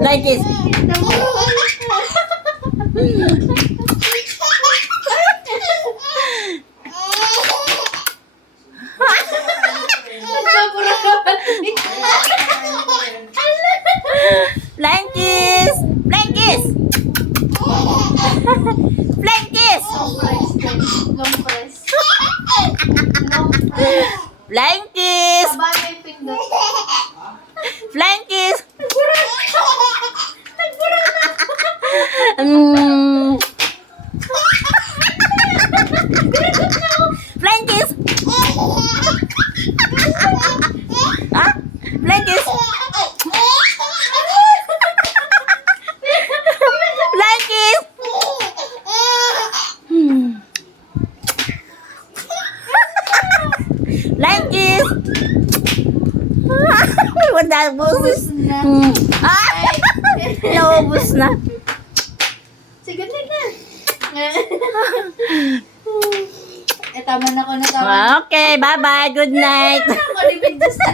Like this. Flying kiss. Flying kiss. Flying kiss. Long press. Flying kiss. Baba mo yung pindot. Flying kiss. Mm. Flying kiss. Ha? Flying kiss. Flying kiss. Flying kiss. Wala boses. Na. Ah! Naubos na. Sige, tignan. Tama na ko na tama. Okay, bye-bye. Good night. Ako, lipid na sa